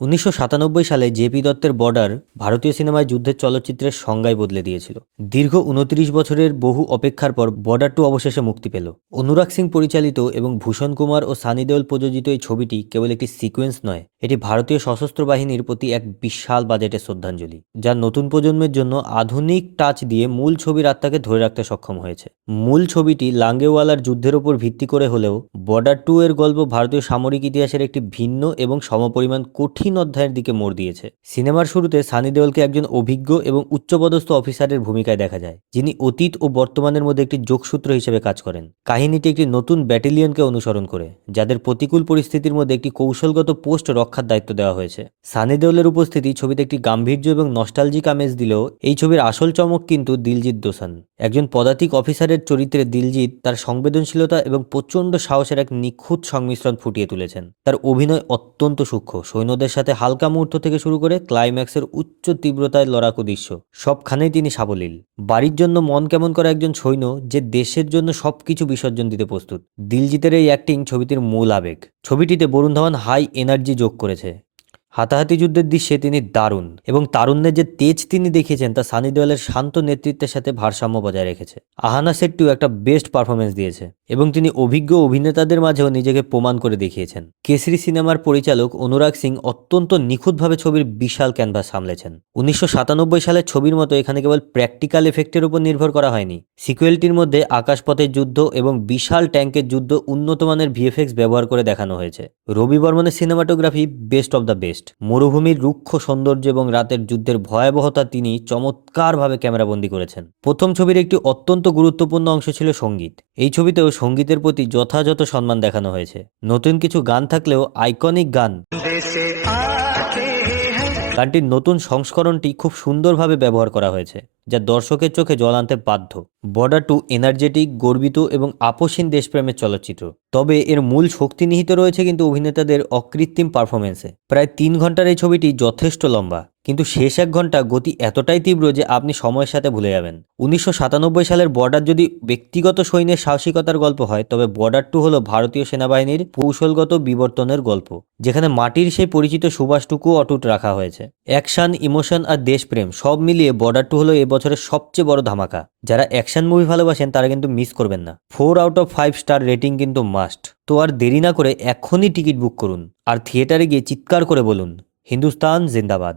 ১৯৯৭ সালে জেপি দত্তের বর্ডার ভারতীয় সিনেমায় যুদ্ধের চলচ্চিত্রের সংজ্ঞাই বদলে দিয়েছিল। দীর্ঘ ২৯ বছরের বহু অপেক্ষার পর বর্ডার 2 অবশেষে মুক্তি পেল। অনুরাগ সিং পরিচালিত এবং ভূষণ কুমার ও সানি দেওল প্রযোজিত এই ছবিটি কেবল একটি সিকোয়েন্স নয়, এটি ভারতীয় সশস্ত্র বাহিনীর প্রতি এক বিশাল বাজেটের শ্রদ্ধাঞ্জলি, যা নতুন প্রজন্মের জন্য আধুনিক টাচ দিয়ে মূল ছবির আত্মাকে ধরে রাখতে সক্ষম হয়েছে। মূল ছবিটি লাঙ্গেওয়ালার যুদ্ধের উপর ভিত্তি করে হলেও বর্ডার 2 এর গল্প ভারতীয় সামরিক ইতিহাসের একটি ভিন্ন এবং সমপরিমাণ কঠিন অধ্যায়ের দিকে মোড় দিয়েছে। সিনেমার শুরুতে সানি দেওলকে একজন অভিজ্ঞ এবং উচ্চপদস্থ অফিসারের ভূমিকায় দেখা যায়, যিনি অতীত ও বর্তমানের মধ্যে একটি যোগসূত্র হিসেবে কাজ করেন। কাহিনীটি একটি নতুন ব্যাটালিয়নকে অনুসরণ করে, যাদের প্রতিকূল পরিস্থিতির মধ্যে একটি কৌশলগত পোস্ট রক্ষার দায়িত্ব দেওয়া হয়েছে। সানি দেওলের উপস্থিতি ছবিতে একটি গাম্ভীর্য এবং নস্টালজিক আমেজ দিলেও এই ছবির আসল চমক কিন্তু দিলজিৎ দোসান। একজন পদাতিক অফিসারের চরিত্রে দিলজিৎ তার সংবেদনশীলতা এবং প্রচণ্ড সাহসের এক নিখুঁত সংমিশ্রণ ফুটিয়ে তুলেছেন। তার অভিনয় অত্যন্ত সূক্ষ্ম, সৈন্যদের সাথে হালকা মুহূর্ত থেকে শুরু করে ক্লাইম্যাক্সের উচ্চ তীব্রতায় লড়াকু দৃশ্য, সবখানেই তিনি সাবলীল। বাড়ির জন্য মন কেমন করা একজন সৈন্য যে দেশের জন্য সবকিছু বিসর্জন দিতে প্রস্তুত। দিলজিতের এই অ্যাক্টিং ছবিটির মূল আবেগ। ছবিটিতে বরুণ ধাওয়ান হাই এনার্জি যোগ করেছে। হাতাহাতি যুদ্ধের দৃশ্যে তিনি দারুণ, এবং তারুণ্যের যে তেজ তিনি দেখিয়েছেন তা সানি দেওলের শান্ত নেতৃত্বের সাথে ভারসাম্য বজায় রেখেছে। আহানা শেট্টিও একটা বেস্ট পারফরমেন্স দিয়েছে এবং তিনি অভিজ্ঞ অভিনেতাদের মাঝেও নিজেকে প্রমাণ করে দেখিয়েছেন। কেসরি সিনেমার পরিচালক অনুরাগ সিং অত্যন্ত নিখুঁতভাবে ছবির বিশাল ক্যানভাস সামলেছেন। ১৯৯৭ সালের ছবির মতো এখানে কেবল প্র্যাকটিক্যাল এফেক্টের উপর নির্ভর করা হয়নি। সিকুয়েলটির মধ্যে আকাশপথের যুদ্ধ এবং বিশাল ট্যাঙ্কের যুদ্ধ উন্নত মানের ভিএফএক্স ব্যবহার করে দেখানো হয়েছে। রবি বর্মনের cinematography best of the best. মরুভূমির রুক্ষ সৌন্দর্য এবং রাতের যুদ্ধের ভয়াবহতা তিনি চমৎকারভাবে ক্যামেরাবন্দি করেছেন। প্রথম ছবির একটি অত্যন্ত গুরুত্বপূর্ণ অংশ ছিল সঙ্গীত। এই ছবিতেও সঙ্গীতের প্রতি যথাযথ সম্মান দেখানো হয়েছে। নতুন কিছু গান থাকলেও আইকনিক গানটির নতুন সংস্করণটি খুব সুন্দরভাবে ব্যবহার করা হয়েছে, যা দর্শকের চোখে জল আনতে বাধ্য। বর্ডার 2 এনার্জেটিক, গর্বিত এবং আপোষহীন দেশপ্রেমের চলচ্চিত্র, তবে এর মূল শক্তি নিহিত রয়েছে কিন্তু অভিনেতাদের অকৃত্রিম পারফরমেন্সে। প্রায় 3 ঘন্টার এই ছবিটি যথেষ্ট লম্বা, কিন্তু শেষ 1 ঘন্টা গতি এতটাই তীব্র যে আপনি সময়ের সাথে ভুলে যাবেন। ১৯৯৭ সালের বর্ডার যদি ব্যক্তিগত সৈন্যের সাহসিকতার গল্প হয়, তবে বর্ডার 2 হলো ভারতীয় সেনাবাহিনীর কৌশলগত বিবর্তনের গল্প, যেখানে মাটির সেই পরিচিত সুবাসটুকু অটুট রাখা হয়েছে। অ্যাকশন, ইমোশন আর দেশপ্রেম সব মিলিয়ে বর্ডার 2 হলো এবছরের সবচেয়ে বড় ধামাকা। যারা অ্যাকশন মুভি ভালোবাসেন তারা কিন্তু মিস করবেন না। 4/5 স্টার রেটিং কিন্তু মাস্ট। তো আর দেরি না করে এখনই টিকিট বুক করুন আর থিয়েটারে গিয়ে চিৎকার করে বলুন, হিন্দুস্তান জিন্দাবাদ।